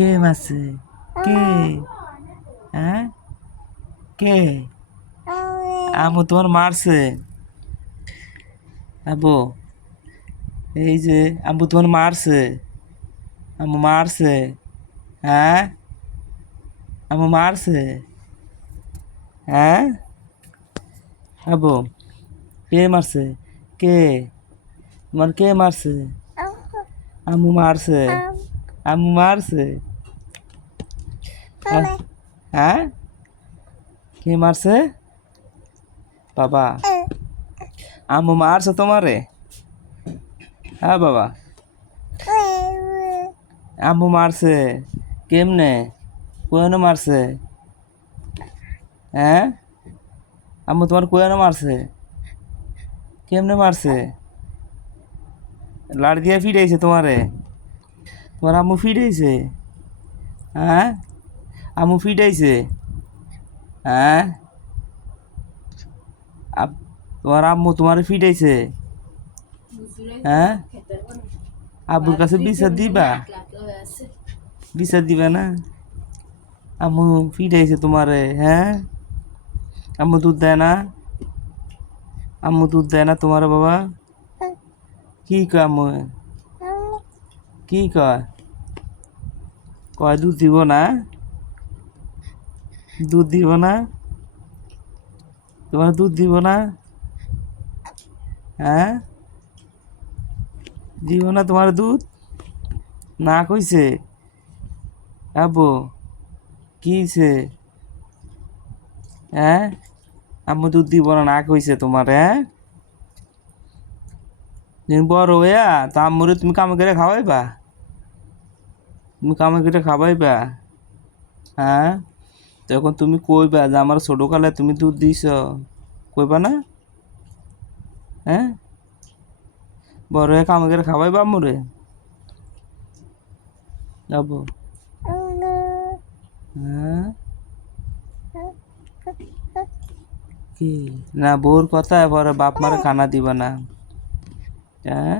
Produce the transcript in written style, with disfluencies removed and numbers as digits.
কে মারছে? কে? হ্যাঁ, কে? আম্মু তোমার মারছে? আব্বু, এই যে আব্বু তোমার মারছে? আম্মু মারছে? হ্যাঁ, আম্মু মারছে? হ্যাঁ, আব্বু, কে মারছে? কে? তোমার কে মারছে? আম্মু মারছে? আম্মু মারছে? হ্যাঁ, কে মারছে? বাবা, আম্মু মারছে তোমারে? হ্যাঁ বাবা, আম্মু মারছে? কেমনে? কোয়ানো মারছে? হ্যাঁ, আম্মু তোমার কোয়ানো মারছে? কেমনে মারছে? লাড়ি দিয়ে ফিরেছে তোমারে? তোমার আম্মু ফিরেছে? হ্যাঁ, আম্মু ফিরেছে? হ্যাঁ, তোমার আম্মু তোমারে ফিরেছে? হ্যাঁ, আব্বুর কাছে বিচার দিবা? বিচার দিবা না? আম্মু ফিরেছে তোমারে? হ্যাঁ, আম্মু দুধ দেয় না? আম্মু দুধ দেয় না তোমার বাবা? কি কয় আম্মু? কি কয়? কয় দুধ দিব না? দুধ দিব না? তোমার দুধ দিব না? হ্যাঁ, দিব না তোমার দুধ? না কইছে? আব্বু, কি হইছে? হ্যাঁ, আম্মু দুধ দিব না, না কইছে তোমার? হ্যাঁ, তুমি বড় হইয়া তা আম্মুরে তুমি কামে করে খাওয়াইবা? তুমি কামে করে খাওয়াইবা? হ্যাঁ, তখন তুমি কইবা যে আমার ছোট কালে তুমি দুধ দিছ? কইবা না? হ্যাঁ, বড় হয়ে কামে করে খাওয়াইবা আম্মুরে? আব্বু, হ্যাঁ, কি? না বউর কথা পরে বাপ মারে কানা দিবা না? হ্যাঁ।